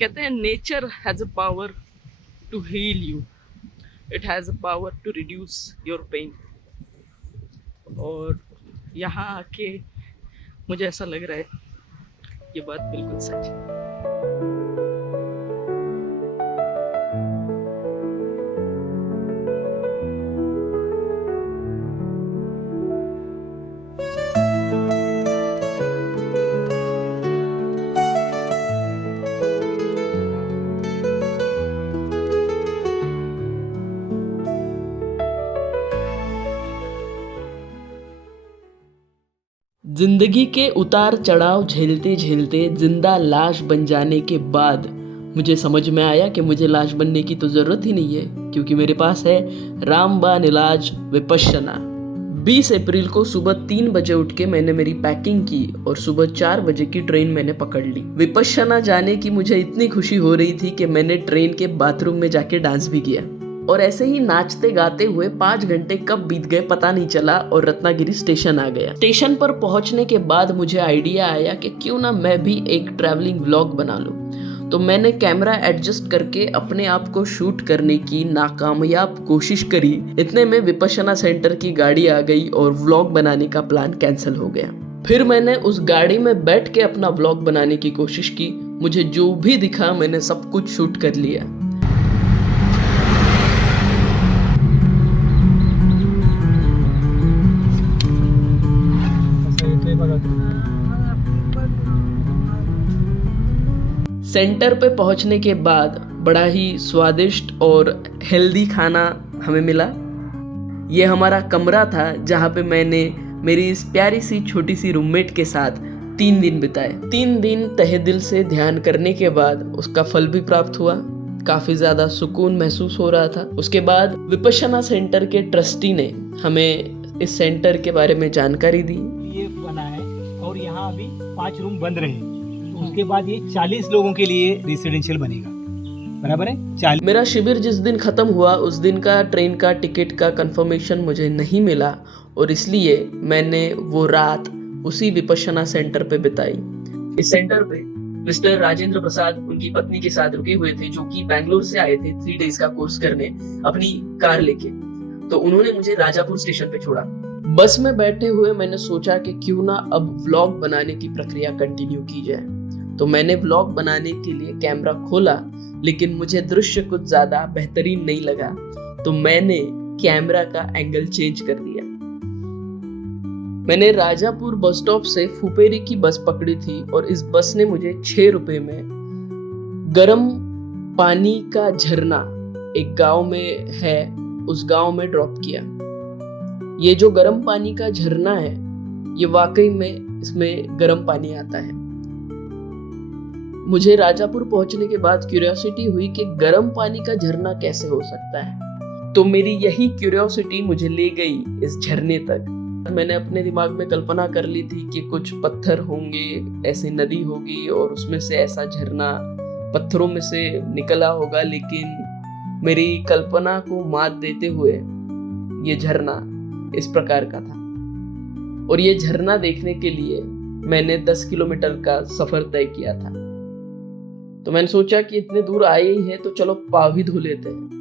कहते हैं nature has a power to heal you, it has a power to reduce your pain. और यहाँ आके मुझे ऐसा लग रहा है ये बात बिल्कुल सच है। जिंदगी के उतार चढ़ाव झेलते झेलते जिंदा लाश बन जाने के बाद मुझे समझ में आया कि मुझे लाश बनने की तो ज़रूरत ही नहीं है, क्योंकि मेरे पास है रामबाण इलाज विपश्यना। 20 अप्रैल को सुबह 3 बजे उठ के मैंने मेरी पैकिंग की और सुबह 4 बजे की ट्रेन मैंने पकड़ ली। विपश्यना जाने की मुझे इतनी खुशी हो रही थी कि मैंने ट्रेन के बाथरूम में जाके डांस भी किया। और ऐसे ही नाचते गाते हुए 5 घंटे कब बीत गए पता नहीं चला और रत्नागिरी स्टेशन आ गया। स्टेशन पर पहुंचने के बाद मुझे आइडिया आया कि क्यों ना मैं भी एक ट्रैवलिंग व्लॉग बना लूं। तो मैंने कैमरा एडजस्ट करके अपने आप को शूट करने की नाकामयाब कोशिश करी। इतने में विपश्यना सेंटर की गाड़ी आ गई और व्लॉग बनाने का प्लान कैंसिल हो गया। फिर मैंने उस गाड़ी में बैठ के अपना व्लॉग बनाने की कोशिश की। मुझे जो भी दिखा मैंने सब कुछ शूट कर लिया। सेंटर पे पहुंचने के बाद बड़ा ही स्वादिष्ट और हेल्दी खाना हमें मिला। ये हमारा कमरा था जहाँ पे मैंने मेरी इस प्यारी सी छोटी सी रूममेट के साथ 3 दिन बिताए। 3 दिन तहे दिल से ध्यान करने के बाद उसका फल भी प्राप्त हुआ। काफ़ी ज़्यादा सुकून महसूस हो रहा था। उसके बाद विपश्यना सेंटर के ट्रस्टी ने हमें इस सेंटर के बारे में जानकारी दी। ये बना है और यहाँ अभी 5 रूम बंद रहे, तो उसके बाद ये 40 लोगों के लिए रेसिडेंशियल बनेगा। बराबर है 40। मेरा शिविर जिस दिन ख़त्म हुआ उस दिन का ट्रेन का टिकट का कंफर्मेशन मुझे नहीं मिला और इसलिए मैंने वो रात उसी विपश्यना सेंटर पे बिताई। इस सेंटर पे मिस्टर राजेंद्र प्रसाद उनकी पत्नी के साथ रुके हुए थे, जो कि बैंगलोर से आए थे 3 डेज का कोर्स करने अपनी कार लेके। तो उन्होंने मुझे राजापुर स्टेशन पे छोड़ा। बस में बैठे हुए मैंने सोचा कि क्यों ना अब व्लॉग बनाने की प्रक्रिया कंटिन्यू की जाए। तो मैंने व्लॉग बनाने के लिए कैमरा खोला, लेकिन मुझे दृश्य कुछ ज्यादा बेहतरीन नहीं लगा, तो मैंने कैमरा का एंगल चेंज कर दिया। मैंने राजापुर बस स्टॉप से फुपेरी की बस पकड़ी थी और इस बस ने मुझे 6 रुपए में गर्म पानी का झरना एक गांव में है, उस गांव में ड्रॉप किया। ये जो गर्म पानी का झरना है ये वाकई में इसमें गर्म पानी आता है। मुझे राजापुर पहुंचने के बाद क्यूरियोसिटी हुई कि गर्म पानी का झरना कैसे हो सकता है। तो मेरी यही क्यूरियोसिटी मुझे ले गई इस झरने तक। मैंने अपने दिमाग में कल्पना कर ली थी कि कुछ पत्थर होंगे, ऐसी नदी होगी और उसमें से ऐसा झरना पत्थरों में से निकला होगा, लेकिन मेरी कल्पना को मात देते हुए ये झरना इस प्रकार का था। और ये झरना देखने के लिए मैंने 10 किलोमीटर का सफर तय किया था। तो मैंने सोचा कि इतने दूर आए ही हैं तो चलो पाँव ही धो लेते हैं।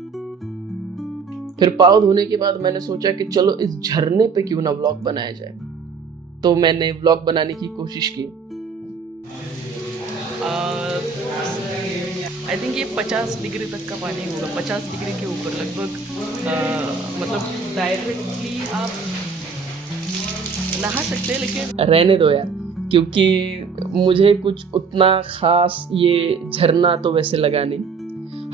फिर पाँव धोने के बाद मैंने सोचा कि चलो इस झरने पे क्यों ना व्लॉग बनाया जाए। तो मैंने व्लॉग बनाने की कोशिश की। आई थिंक ये 50 डिग्री तक का पानी होगा, 50 डिग्री के ऊपर लगभग। मतलब डायरेक्टली आप नहा सकते हैं, लेकिन रहने दो यार, क्योंकि मुझे कुछ उतना खास ये झरना तो वैसे लगा नहीं।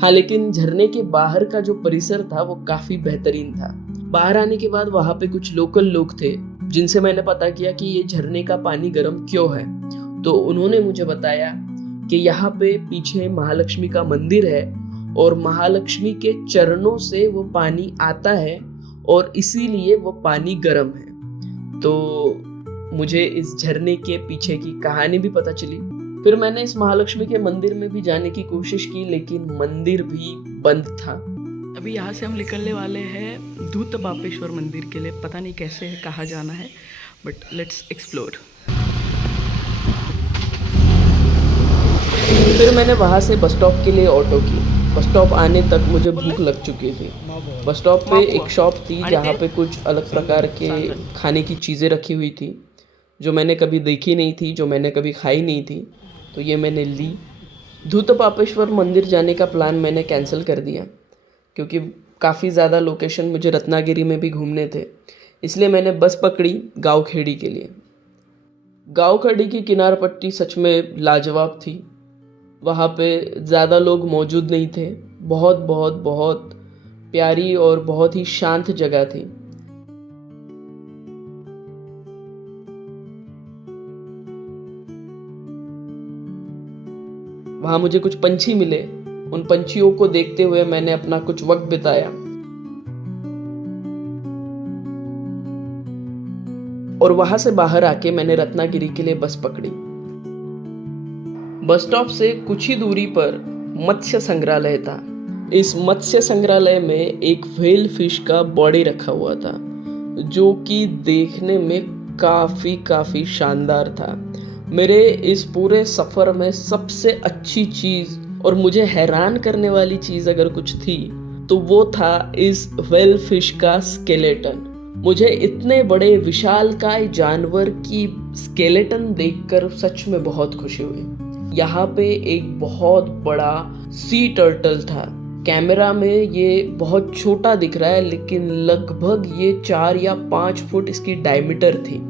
हाँ, लेकिन झरने के बाहर का जो परिसर था वो काफी बेहतरीन था। बाहर आने के बाद वहां पे कुछ लोकल लोग थे जिनसे मैंने पता किया कि ये झरने का पानी गर्म क्यों है। तो उन्होंने मुझे बताया कि यहाँ पे पीछे महालक्ष्मी का मंदिर है और महालक्ष्मी के चरणों से वो पानी आता है और इसीलिए वो पानी गर्म है। तो मुझे इस झरने के पीछे की कहानी भी पता चली। फिर मैंने इस महालक्ष्मी के मंदिर में भी जाने की कोशिश की, लेकिन मंदिर भी बंद था। अभी यहाँ से हम निकलने वाले हैं धूत बापेश्वर मंदिर के लिए। पता नहीं कैसे है, कहाँ जाना है, बट लेट्स एक्सप्लोर। फिर मैंने वहाँ से बस स्टॉप के लिए ऑटो की। बस स्टॉप आने तक मुझे भूख लग चुकी थी। बस स्टॉप पे एक शॉप थी जहाँ पे कुछ अलग प्रकार के खाने की चीज़ें रखी हुई थी जो मैंने कभी देखी नहीं थी, जो मैंने कभी खाई नहीं थी। तो ये मैंने ली। धूत पापेश्वर मंदिर जाने का प्लान मैंने कैंसिल कर दिया क्योंकि काफ़ी ज़्यादा लोकेशन मुझे रत्नागिरी में भी घूमने थे। इसलिए मैंने बस पकड़ी गाँवखेड़ी के लिए। गाँवखेड़ी की किनार पट्टी सच में लाजवाब थी। वहाँ पे ज़्यादा लोग मौजूद नहीं थे। बहुत बहुत बहुत प्यारी और बहुत ही शांत जगह थी। वहाँ मुझे कुछ पंछी मिले। उन पंछियों को देखते हुए मैंने अपना कुछ वक्त बिताया और वहाँ से बाहर आके मैंने रत्नागिरी के लिए बस पकड़ी। बस स्टॉप से कुछ ही दूरी पर मत्स्य संग्रहालय था। इस मत्स्य संग्रहालय में एक व्हेल फिश का बॉडी रखा हुआ था जो कि देखने में काफ़ी शानदार था। मेरे इस पूरे सफ़र में सबसे अच्छी चीज़ और मुझे हैरान करने वाली चीज़ अगर कुछ थी तो वो था इस व्हेल फिश का स्केलेटन। मुझे इतने बड़े विशालकाय जानवर की स्केलेटन देखकर सच में बहुत खुशी हुई। यहाँ पे एक बहुत बड़ा सी टर्टल था। कैमरा में ये बहुत छोटा दिख रहा है लेकिन लगभग ये 4 या 5 फुट इसकी डायमीटर थी।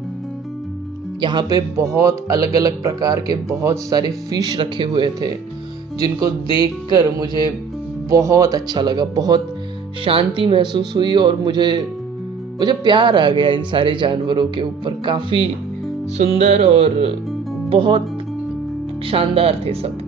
यहाँ पे बहुत अलग अलग प्रकार के बहुत सारे फिश रखे हुए थे जिनको देखकर मुझे बहुत अच्छा लगा, बहुत शांति महसूस हुई और मुझे प्यार आ गया इन सारे जानवरों के ऊपर। काफ़ी सुंदर और बहुत शानदार थे सब।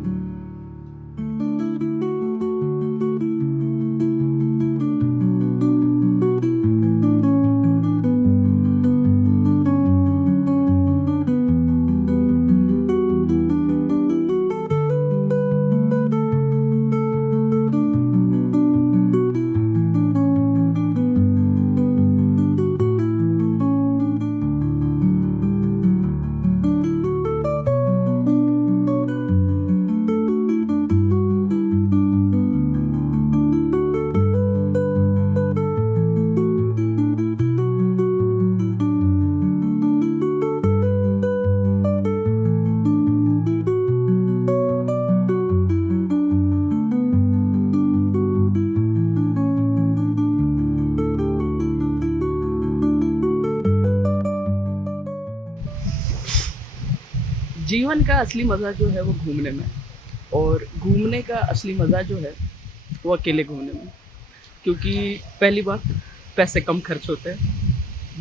जीवन का असली मज़ा जो है वो घूमने में, और घूमने का असली मज़ा जो है वो अकेले घूमने में। क्योंकि पहली बात पैसे कम खर्च होते हैं,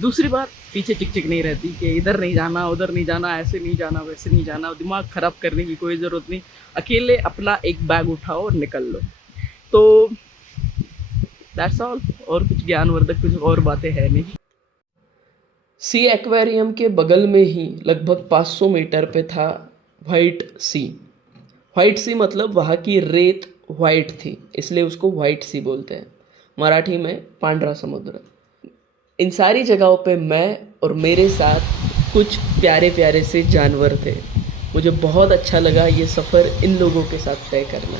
दूसरी बात पीछे चिक नहीं रहती कि इधर नहीं जाना उधर नहीं जाना, ऐसे नहीं जाना वैसे नहीं जाना, दिमाग ख़राब करने की कोई ज़रूरत नहीं। अकेले अपना एक बैग उठाओ और निकल लो। तो दैट्स ऑल। और कुछ ज्ञानवर्धक कुछ और बातें है नहीं। सी एक्वेरियम के बगल में ही लगभग 500 मीटर पे था वाइट सी। वाइट सी मतलब वहाँ की रेत वाइट थी, इसलिए उसको वाइट सी बोलते हैं। मराठी में पांडरा समुद्र। इन सारी जगहों पे मैं और मेरे साथ कुछ प्यारे प्यारे से जानवर थे। मुझे बहुत अच्छा लगा ये सफ़र इन लोगों के साथ तय करना।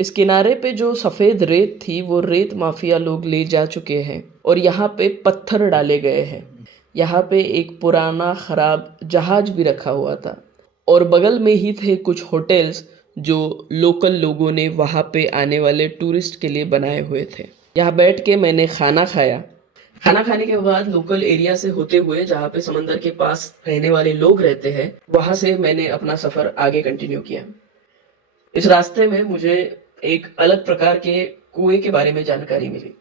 इस किनारे पे जो सफ़ेद रेत थी वो रेत माफिया लोग ले जा चुके हैं और यहाँ पे पत्थर डाले गए हैं। यहाँ पे एक पुराना ख़राब जहाज भी रखा हुआ था और बगल में ही थे कुछ होटल्स जो लोकल लोगों ने वहाँ पे आने वाले टूरिस्ट के लिए बनाए हुए थे। यहाँ बैठ के मैंने खाना खाया। खाना खाने के बाद लोकल एरिया से होते हुए जहाँ पे समंदर के पास रहने वाले लोग रहते हैं वहाँ से मैंने अपना सफ़र आगे कंटिन्यू किया। इस रास्ते में मुझे एक अलग प्रकार के कुएं के बारे में जानकारी मिली।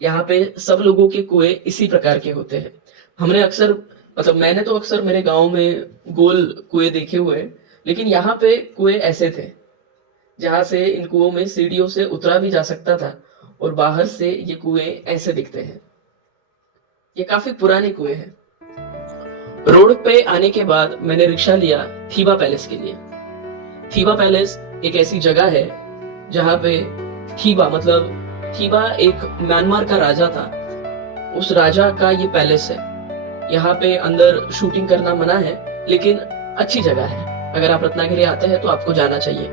यहाँ पे सब लोगों के कुएं इसी प्रकार के होते हैं। हमने अक्सर मैंने तो अक्सर मेरे गांव में गोल कुएं देखे हुए, लेकिन यहाँ पे कुएं ऐसे थे जहाँ से इन कुओं में सीढ़ियों से उतरा भी जा सकता था और बाहर से ये कुएं ऐसे दिखते हैं। ये काफी पुराने कुएं हैं। रोड पे आने के बाद मैंने रिक्शा लिया थीबा पैलेस के लिए। थीबा पैलेस एक ऐसी जगह है जहाँ पे थीबा एक म्यांमार का राजा था, उस राजा का ये पैलेस है। यहाँ पे अंदर शूटिंग करना मना है, लेकिन अच्छी जगह है। अगर आप रत्नागिरी आते हैं तो आपको जाना चाहिए।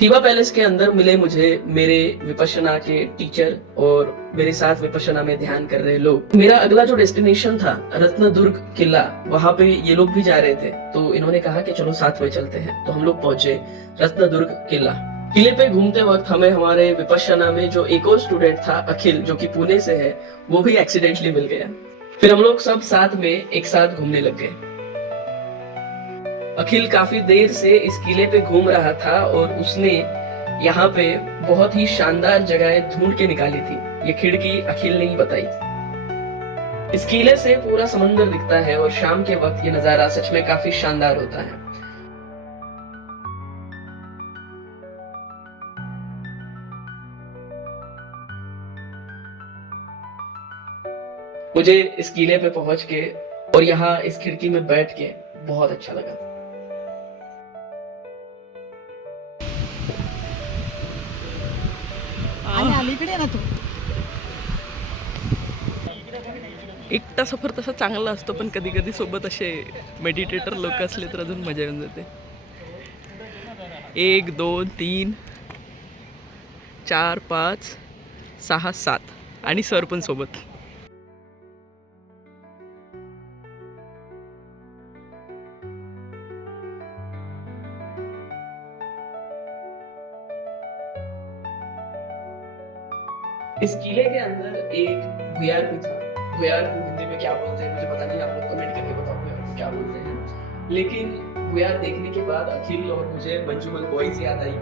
थीबा पैलेस के अंदर मिले मुझे मेरे विपश्यना के टीचर और मेरे साथ विपश्यना में ध्यान कर रहे लोग। मेरा अगला जो डेस्टिनेशन था रत्नदुर्ग किला, वहां पे ये लोग भी जा रहे थे, तो इन्होंने कहा कि चलो साथ में चलते हैं। तो हम लोग पहुंचे रत्नदुर्ग किला। किले पे घूमते वक्त हमें हमारे विपश्यना में जो एक और स्टूडेंट था अखिल, जो कि पुणे से है, वो भी एक्सीडेंटली मिल गया। फिर हम लोग सब साथ में एक साथ घूमने लग गए। अखिल काफी देर से इस किले पे घूम रहा था और उसने यहाँ पे बहुत ही शानदार जगह ढूंढ के निकाली थी। ये खिड़की अखिल ने ही बताई। इस किले से पूरा समंदर दिखता है और शाम के वक्त ये नजारा सच में काफी शानदार होता है। मुझे इस किले पे पहुंच के और यहाँ इस खिड़की में बैठ के बहुत अच्छा लगा। अलीकडे ना तू एकटा सफर तसा चांगला असतो, पण कधी कधी सोबत असे मेडिटेटर लोक असले तर अजून मजा येऊन जाते. 1 2 3 4 5 6 7 आणि सर पण सोबत. इस किले के अंदर एक भुयार भी था। भुयार को हिंदी में क्या बोलते हैं मुझे पता नहीं, आप लोग कमेंट करके बताओ भुयार को क्या बोलते हैं। लेकिन भुयार देखने के बाद अखिल और मुझे मंजूमल बॉयज याद आई,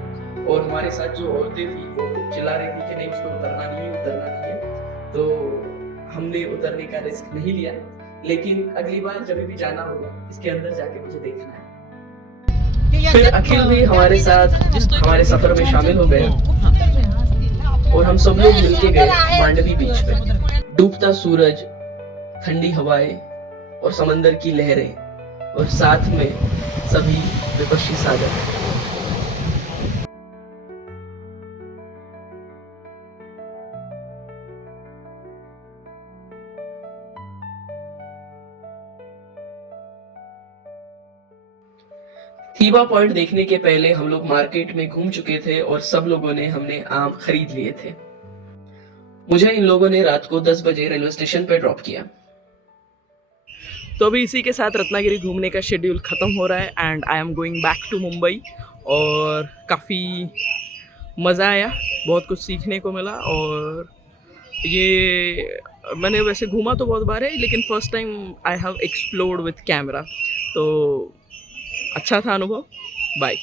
और हमारे साथ जो औरतें थी वो चिल्ला रही थी कि नहीं उसको उतरना नहीं है। तो हमने उतरने का रिस्क नहीं लिया, लेकिन अगली बार जब भी जाना होगा इसके अंदर जाके मुझे देखना है। फिर अखिल भी हमारे साथ हमारे सफर में शामिल हो गए और हम सब लोग मिलके गए मांडवी बीच पे। डूबता सूरज, ठंडी हवाएं और समंदर की लहरें और साथ में सभी विपक्षी सागर। थीबा पॉइंट देखने के पहले हम लोग मार्केट में घूम चुके थे और सब लोगों ने हमने आम खरीद लिए थे। मुझे इन लोगों ने रात को 10 बजे रेलवे स्टेशन पे ड्रॉप किया। तो अभी इसी के साथ रत्नागिरी घूमने का शेड्यूल ख़त्म हो रहा है and I am going back to Mumbai. और काफ़ी मज़ा आया, बहुत कुछ सीखने को मिला। और ये मैंने वैसे घूमा तो बहुत बार है, लेकिन first time I have explored with camera, तो अच्छा था अनुभव। बाय।